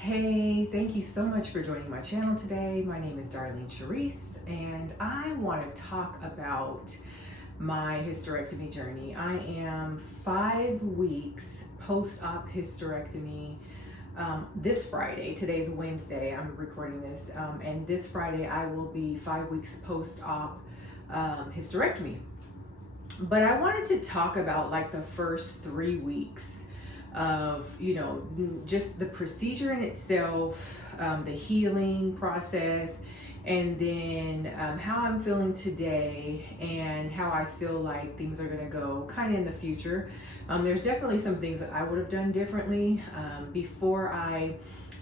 Hey, thank you so much for joining my channel today. My name is Darlene Charise, and I want to talk about my hysterectomy journey. I am 5 weeks post-op hysterectomy. This Friday, today's Wednesday, I'm recording this, and this Friday I will be 5 weeks post-op hysterectomy. But I wanted to talk about like the first 3 weeks of, just the procedure in itself, the healing process, and then how I'm feeling today and how I feel like things are going to go kind of in the future. There's definitely some things that I would have done differently. Before I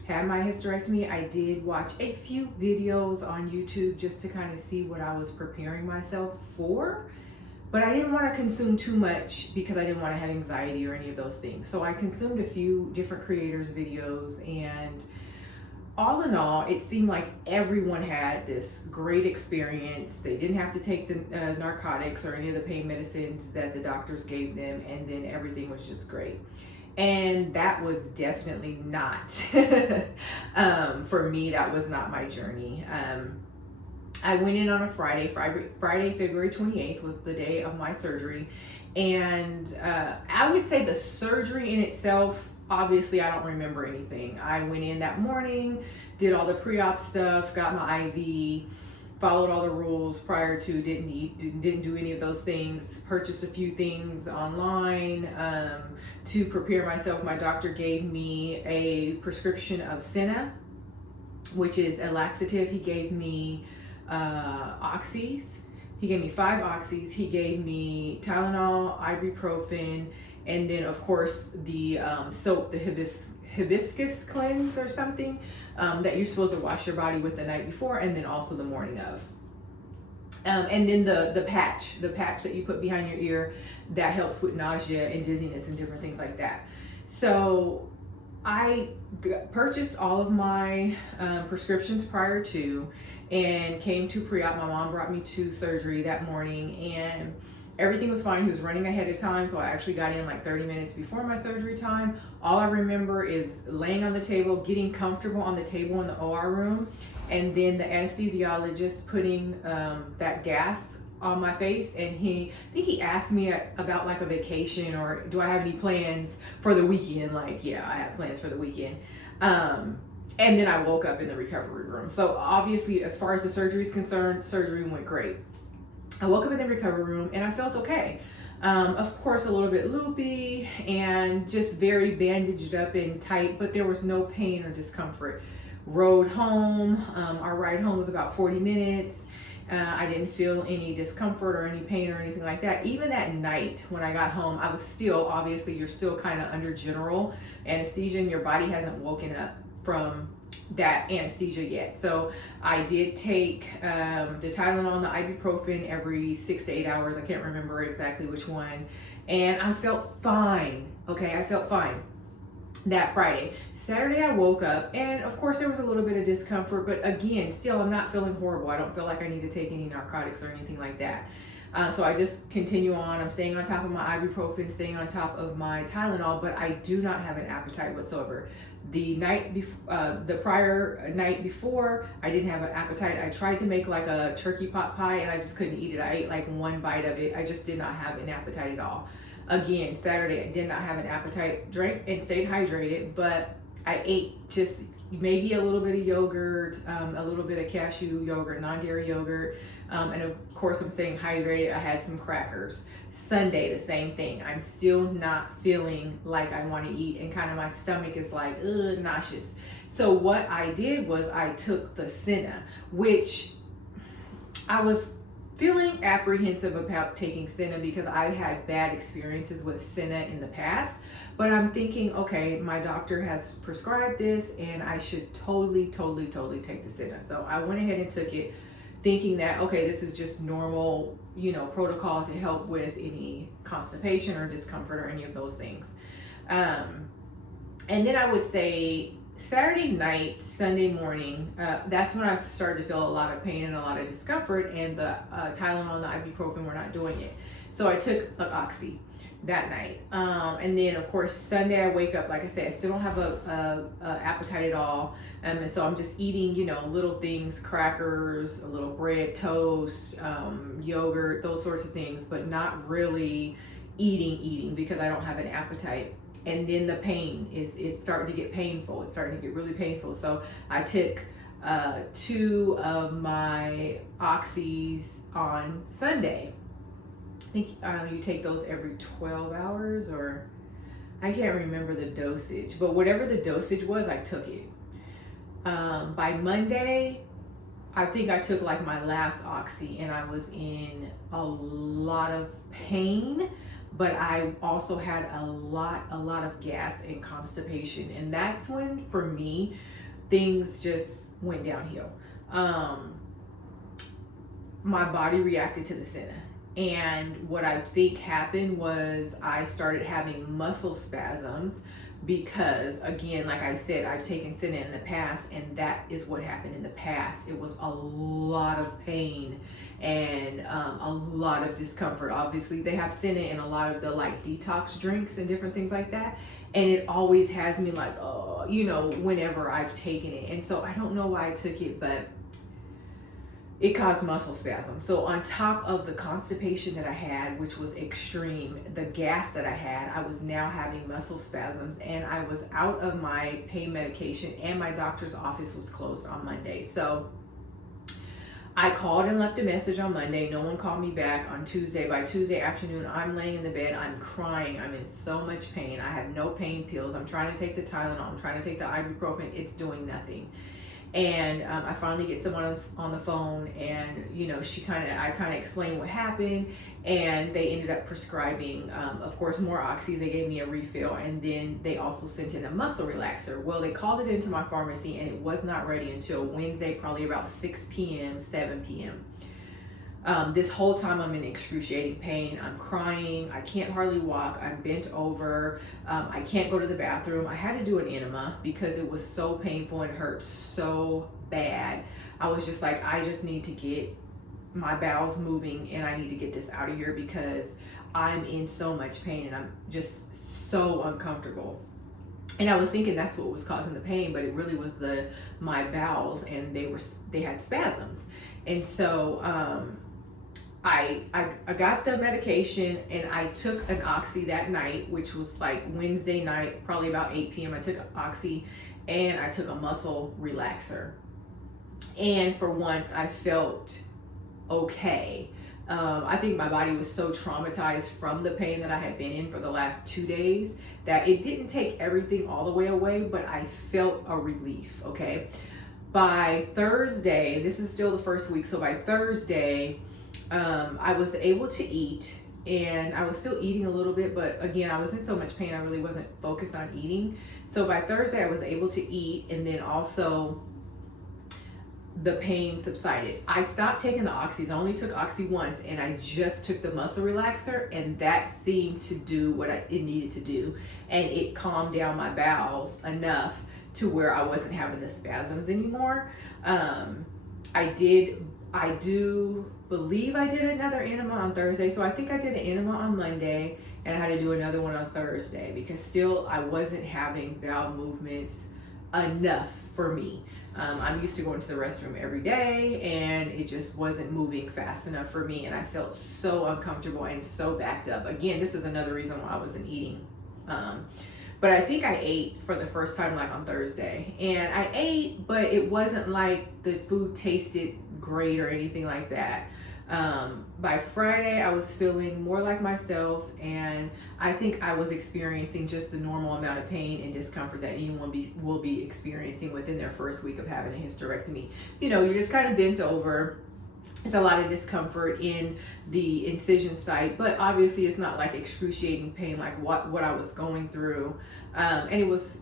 had my hysterectomy, I did watch a few videos on YouTube just to kind of see what I was preparing myself for. But I didn't want to consume too much because I didn't want to have anxiety or any of those things. So I consumed a few different creators' videos, and all in all, it seemed like everyone had this great experience. They didn't have to take the narcotics or any of the pain medicines that the doctors gave them, and then everything was just great. And that was definitely not, for me, that was not my journey. I went in on a Friday, February 28th was the day of my surgery. And I would say the surgery in itself, obviously I don't remember anything. I went in that morning, did all the pre-op stuff, got my IV, followed all the rules prior to, didn't do any of those things, purchased a few things online to prepare myself. My doctor gave me a prescription of Senna, which is a laxative. He gave me oxys. He gave me 5 oxys. He gave me Tylenol, ibuprofen, and then of course the soap, the hibiscus cleanse or something that you're supposed to wash your body with the night before, and then also the morning of. And then the patch that you put behind your ear that helps with nausea and dizziness and different things like that. So I purchased all of my prescriptions prior to, and came to pre-op. My mom brought me to surgery that morning, and everything was fine. He was running ahead of time, so I actually got in like 30 minutes before my surgery time. All I remember is laying on the table, getting comfortable on the table in the OR room, and then the anesthesiologist putting that gas on my face, and I think he asked me about like a vacation or do I have any plans for the weekend. Like, yeah, I have plans for the weekend. And then I woke up in the recovery room. So obviously, as far as the surgery is concerned, surgery went great. I woke up in the recovery room and I felt okay. Of course, a little bit loopy and just very bandaged up and tight, but there was no pain or discomfort. Rode home. Our ride home was about 40 minutes. I didn't feel any discomfort or any pain or anything like that. Even at night when I got home, I was still, obviously you're still kind of under general anesthesia and your body hasn't woken up from that anesthesia yet. So I did take the Tylenol and the ibuprofen every 6 to 8 hours. I can't remember exactly which one. And I felt fine. Okay, I felt fine that Friday. Saturday I woke up, and of course there was a little bit of discomfort, but again, still I'm not feeling horrible. I don't feel like I need to take any narcotics or anything like that. So I just continue on. I'm staying on top of my ibuprofen, staying on top of my Tylenol, but I do not have an appetite whatsoever. The prior night before, I didn't have an appetite. I tried to make like a turkey pot pie and I just couldn't eat it. I ate like 1 bite of it. I just did not have an appetite at all. Again, Saturday, I did not have an appetite, drank and stayed hydrated, but I ate just maybe a little bit of yogurt, a little bit of cashew yogurt, non-dairy yogurt, and of course I'm staying hydrated. I had some crackers. Sunday, the same thing. I'm still not feeling like I want to eat, and kind of my stomach is like, nauseous. So what I did was I took the Senna, which I was feeling apprehensive about taking Senna because I've had bad experiences with Senna in the past, but I'm thinking, okay, my doctor has prescribed this and I should totally take the Senna. So I went ahead and took it, thinking that, okay, this is just normal, protocol to help with any constipation or discomfort or any of those things. And then I would say Saturday night, Sunday morning, that's when I started to feel a lot of pain and a lot of discomfort, and the Tylenol and the ibuprofen were not doing it. So I took an oxy that night. And then of course Sunday I wake up, like I said, I still don't have a appetite at all. And so I'm just eating, you know, little things, crackers, a little bread, toast, yogurt, those sorts of things, but not really eating because I don't have an appetite. And then the pain is starting to get painful. It's starting to get really painful. So I took 2 of my oxys on Sunday. I think you take those every 12 hours, or I can't remember the dosage, but whatever the dosage was, I took it. By Monday, I think I took like my last oxy, and I was in a lot of pain, but I also had a lot of gas and constipation. And that's when, for me, things just went downhill. My body reacted to the Senna. And what I think happened was I started having muscle spasms because, again, like I said, I've taken Senna in the past, and that is what happened in the past. It was a lot of pain and a lot of discomfort. Obviously, they have Senna in a lot of the like detox drinks and different things like that. And it always has me like, oh, you know, whenever I've taken it. And so I don't know why I took it, but it caused muscle spasms. So on top of the constipation that I had, which was extreme, the gas that I had, I was now having muscle spasms, and I was out of my pain medication, and my doctor's office was closed on Monday. So I called and left a message on Monday. No one called me back on Tuesday. By Tuesday afternoon, I'm laying in the bed. I'm crying. I'm in so much pain. I have no pain pills. I'm trying to take the Tylenol. I'm trying to take the ibuprofen. It's doing nothing. And I finally get someone on the phone, and you know, I kind of explained what happened, and they ended up prescribing, of course, more oxys. They gave me a refill, and then they also sent in a muscle relaxer. Well, they called it into my pharmacy, and it was not ready until Wednesday, probably about 6 p.m., 7 p.m. This whole time I'm in excruciating pain. I'm crying. I can't hardly walk. I'm bent over. I can't go to the bathroom. I had to do an enema because it was so painful and hurt so bad. I was just like, I just need to get my bowels moving, and I need to get this out of here because I'm in so much pain and I'm just so uncomfortable. And I was thinking that's what was causing the pain, but it really was my bowels, and they had spasms. And so I got the medication, and I took an oxy that night, which was like Wednesday night, probably about 8 p.m. I took an oxy, and I took a muscle relaxer. And for once, I felt okay. I think my body was so traumatized from the pain that I had been in for the last 2 days that it didn't take everything all the way away, but I felt a relief, okay? By Thursday, this is still the first week, so by Thursday, I was able to eat, and I was still eating a little bit, but again, I was in so much pain, I really wasn't focused on eating. So by Thursday, I was able to eat, and then also the pain subsided. I stopped taking the oxys. I only took oxy once, and I just took the muscle relaxer, and that seemed to do what it needed to do, and it calmed down my bowels enough to where I wasn't having the spasms anymore. I do believe I did another enema on Thursday, so I think I did an enema on Monday, and I had to do another one on Thursday because still I wasn't having bowel movements enough for me. I'm used to going to the restroom every day, and it just wasn't moving fast enough for me, and I felt so uncomfortable and so backed up. Again, this is another reason why I wasn't eating. But I think I ate for the first time like on Thursday, and I ate, but it wasn't like the food tasted great or anything like that. By Friday, I was feeling more like myself, and I think I was experiencing just the normal amount of pain and discomfort that anyone will be experiencing within their first week of having a hysterectomy. You know, you're just kind of bent over. It's a lot of discomfort in the incision site, but obviously it's not like excruciating pain like what I was going through. And I was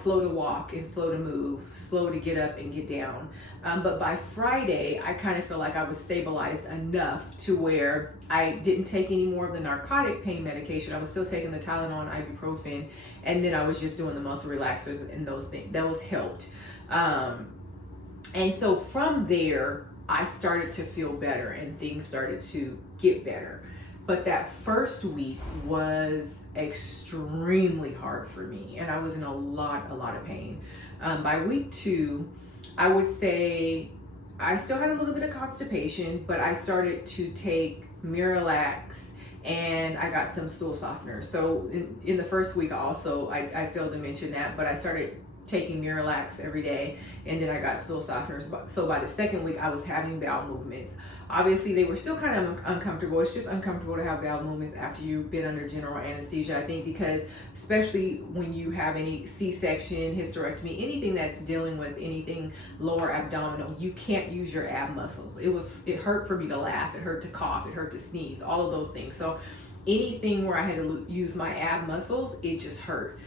slow to walk and slow to move, slow to get up and get down. But by Friday, I kind of feel like I was stabilized enough to where I didn't take any more of the narcotic pain medication. I was still taking the Tylenol and ibuprofen, and then I was just doing the muscle relaxers and those things. Those helped. And so from there, I started to feel better and things started to get better. But that first week was extremely hard for me, and I was in a lot of pain. By week 2, I would say I still had a little bit of constipation, but I started to take Miralax and I got some stool softeners. So in the first week also, I failed to mention that, but I started taking Miralax every day, and then I got stool softeners. So by the second week, I was having bowel movements. Obviously, they were still kind of uncomfortable. It's just uncomfortable to have bowel movements after you've been under general anesthesia, I think, because especially when you have any C-section, hysterectomy, anything that's dealing with anything lower abdominal, you can't use your ab muscles. It hurt for me to laugh, it hurt to cough, it hurt to sneeze, all of those things. So anything where I had to use my ab muscles, it just hurt.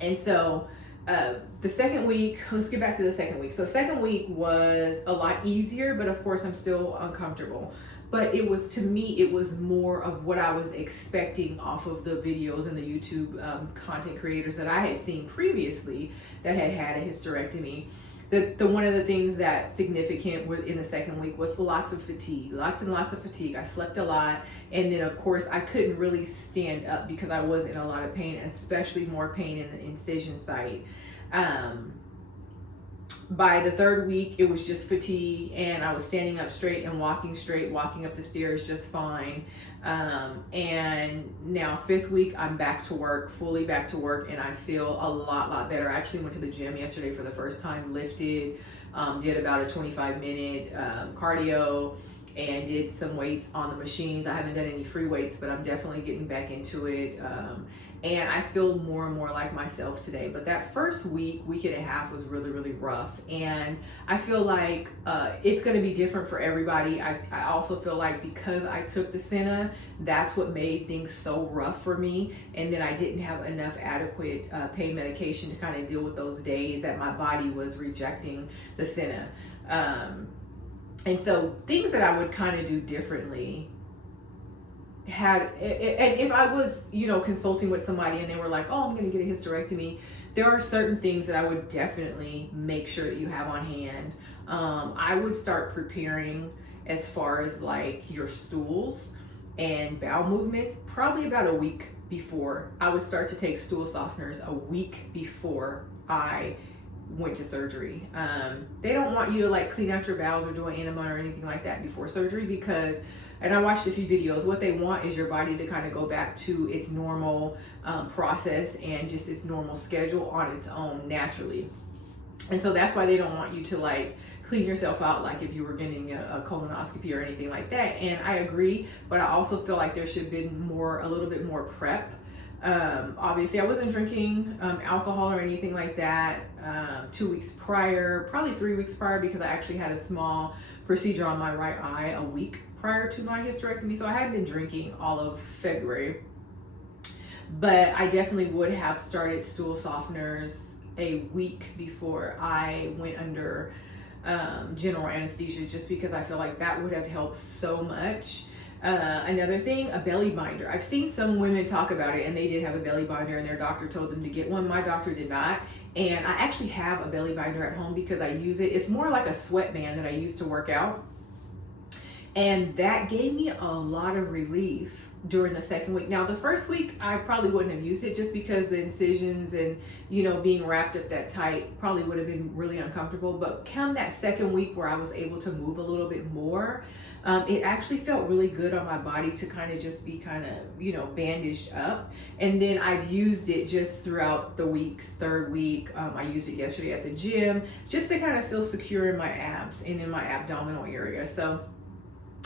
And so the second week, let's get back to the second week. So second week was a lot easier, but of course I'm still uncomfortable. But to me, it was more of what I was expecting off of the videos and the YouTube content creators that I had seen previously that had a hysterectomy. The one of the things that's significant in the second week was lots of fatigue, lots and lots of fatigue. I slept a lot, and then of course I couldn't really stand up because I was in a lot of pain, especially more pain in the incision site. By the third week, it was just fatigue, and I was standing up straight and walking straight, walking up the stairs just fine. And now fifth week, I'm back to work, fully back to work, and I feel a lot better. I actually went to the gym yesterday for the first time, lifted, did about a 25-minute cardio, and did some weights on the machines. I haven't done any free weights, but I'm definitely getting back into it. And I feel more and more like myself today. But that first week and a half was really rough. And I feel like it's gonna be different for everybody. I also feel like because I took the Senna, that's what made things so rough for me. And then I didn't have enough adequate pain medication to kind of deal with those days that my body was rejecting the Senna. And so things that I would kind of do differently and if I was, consulting with somebody and they were like, oh, I'm going to get a hysterectomy, there are certain things that I would definitely make sure that you have on hand. I would start preparing as far as like your stools and bowel movements, probably about a week before. I would start to take stool softeners a week before I went to surgery. They don't want you to like clean out your bowels or do an enema or anything like that before surgery because, and I watched a few videos, what they want is your body to kind of go back to its normal process and just its normal schedule on its own naturally. And so that's why they don't want you to like clean yourself out like if you were getting a colonoscopy or anything like that. And I agree, but I also feel like there should be a little bit more prep. Obviously I wasn't drinking alcohol or anything like that 2 weeks prior, probably 3 weeks prior, because I actually had a small procedure on my right eye a week prior to my hysterectomy. So I hadn't been drinking all of February, but I definitely would have started stool softeners a week before I went under general anesthesia, just because I feel like that would have helped so much. Another thing, a belly binder. I've seen some women talk about it and they did have a belly binder and their doctor told them to get one. My doctor did not. And I actually have a belly binder at home because I use it. It's more like a sweatband that I use to work out. And that gave me a lot of relief during the second week. Now, the first week, I probably wouldn't have used it just because the incisions and, being wrapped up that tight probably would have been really uncomfortable. But come that second week where I was able to move a little bit more, it actually felt really good on my body to kind of just be bandaged up. And then I've used it just throughout the weeks. Third week, I used it yesterday at the gym just to kind of feel secure in my abs and in my abdominal area. So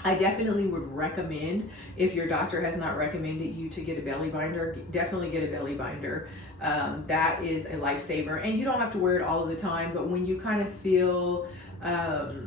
I definitely would recommend, if your doctor has not recommended you to get a belly binder, definitely get a belly binder. That is a lifesaver, and you don't have to wear it all of the time, but when you kind of feel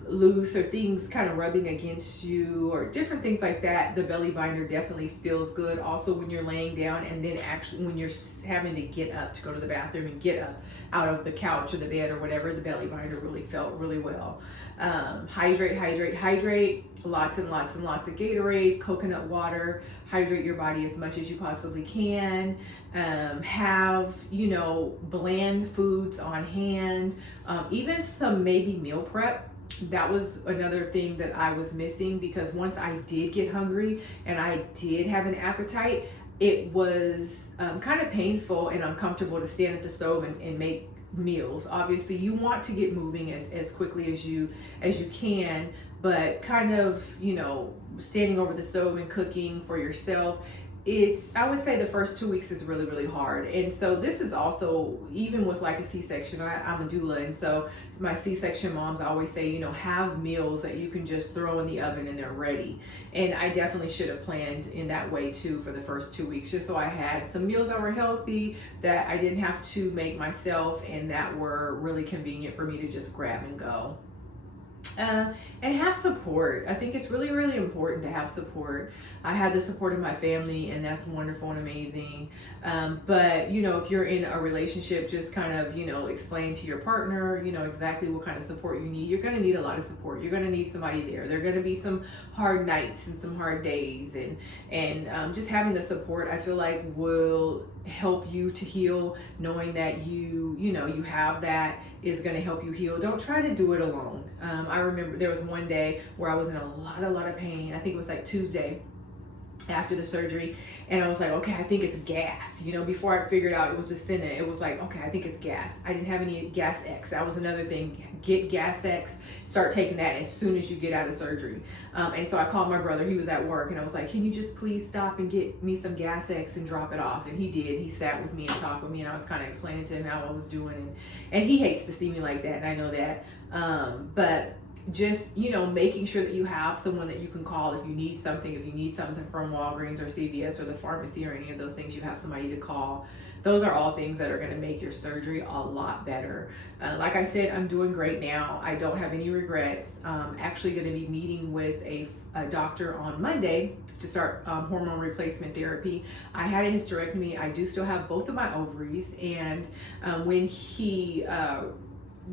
loose or things kind of rubbing against you or different things like that, the belly binder definitely feels good. Also when you're laying down, and then actually when you're having to get up to go to the bathroom and get up out of the couch or the bed or whatever, the belly binder really felt really well. Hydrate, hydrate, hydrate. Lots and lots and lots of Gatorade, coconut water. Hydrate your body as much as you possibly can. Have, bland foods on hand. Even some maybe meal prep. That was another thing that I was missing, because once I did get hungry and I did have an appetite, it was kind of painful and uncomfortable to stand at the stove and make meals. Obviously you want to get moving as quickly as you can, but kind of, standing over the stove and cooking for yourself, I would say the first 2 weeks is really, really hard. And so this is also, even with like a C-section, I'm a doula. And so my C-section moms always say, have meals that you can just throw in the oven and they're ready. And I definitely should have planned in that way too for the first 2 weeks, just so I had some meals that were healthy, that I didn't have to make myself, and that were really convenient for me to just grab and go. And have support. I think it's really, really important to have support. I have the support of my family, and that's wonderful and amazing. But if you're in a relationship, just kind of, explain to your partner, exactly what kind of support you need. You're going to need a lot of support. You're going to need somebody there. There are going to be some hard nights and some hard days, and just having the support, I feel like, will help you to heal. Knowing that you have that is going to help you heal. Don't try to do it alone. I remember there was one day where I was in a lot of pain. I think it was like Tuesday after the surgery, and I was like, okay, I think it's gas. Before I figured out it was the Senna, it was like, okay, I think it's gas. I didn't have any Gas X. That was another thing. Get Gas X. Start taking that as soon as you get out of surgery. And so I called my brother. He was at work, and I was like, can you just please stop and get me some Gas X and drop it off? And he did. He sat with me and talked with me, and I was kind of explaining to him how I was doing, and he hates to see me like that, and I know that. But just, making sure that you have someone that you can call if you need something from Walgreens or CVS or the pharmacy or any of those things, you have somebody to call. Those are all things that are going to make your surgery a lot better. Like I said, I'm doing great now. I don't have any regrets. Actually going to be meeting with a doctor on Monday to start hormone replacement therapy. I had a hysterectomy. I do still have both of my ovaries, and when he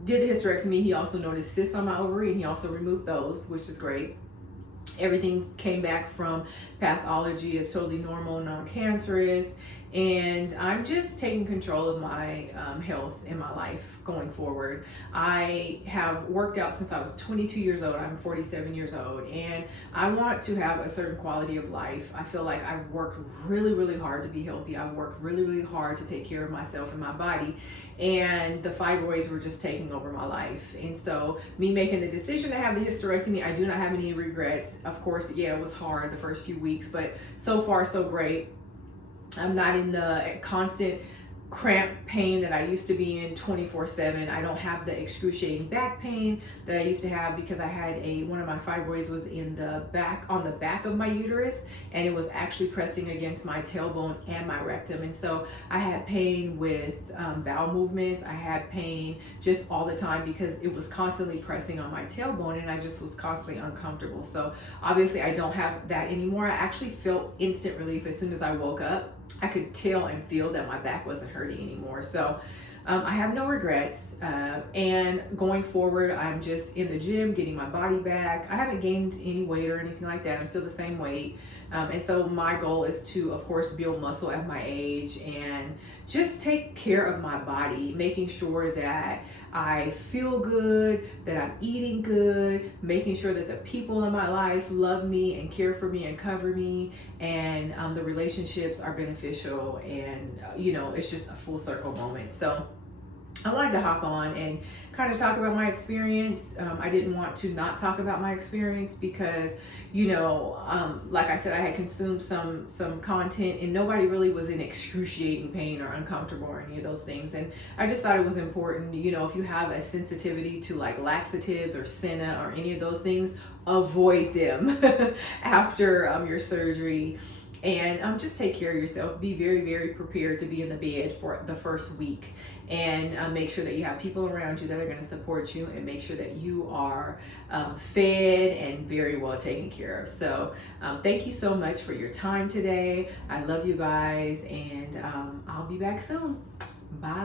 did the hysterectomy, he also noticed cysts on my ovary, and he also removed those, which is great. Everything came back from pathology as totally normal, non-cancerous, and I'm just taking control of my health in my life going forward. I have worked out since I was 22 years old. I'm 47 years old, and I want to have a certain quality of life. I feel like I've worked really, really hard to be healthy. I've worked really, really hard to take care of myself and my body, and the fibroids were just taking over my life. And so me making the decision to have the hysterectomy, I do not have any regrets. Of course, yeah, it was hard the first few weeks, but so far so great. I'm not in the constant cramp pain that I used to be in 24/7. I don't have the excruciating back pain that I used to have, because I had one of my fibroids was on the back of my uterus, and it was actually pressing against my tailbone and my rectum. And so I had pain with bowel movements. I had pain just all the time because it was constantly pressing on my tailbone, and I just was constantly uncomfortable. So obviously I don't have that anymore. I actually felt instant relief as soon as I woke up. I could tell and feel that my back wasn't hurting anymore. So I have no regrets. And going forward, I'm just in the gym, getting my body back. I haven't gained any weight or anything like that. I'm still the same weight. And so my goal is to, of course, build muscle at my age and just take care of my body, making sure that I feel good, that I'm eating good, making sure that the people in my life love me and care for me and cover me, and the relationships are beneficial, and it's just a full circle moment. So I wanted to hop on and kind of talk about my experience. I didn't want to not talk about my experience because, like I said, I had consumed some content, and nobody really was in excruciating pain or uncomfortable or any of those things. And I just thought it was important, if you have a sensitivity to like laxatives or Senna or any of those things, avoid them after your surgery. And just take care of yourself. Be very, very prepared to be in the bed for the first week, and make sure that you have people around you that are going to support you, and make sure that you are fed and very well taken care of. So thank you so much for your time today. I love you guys, and I'll be back soon. Bye.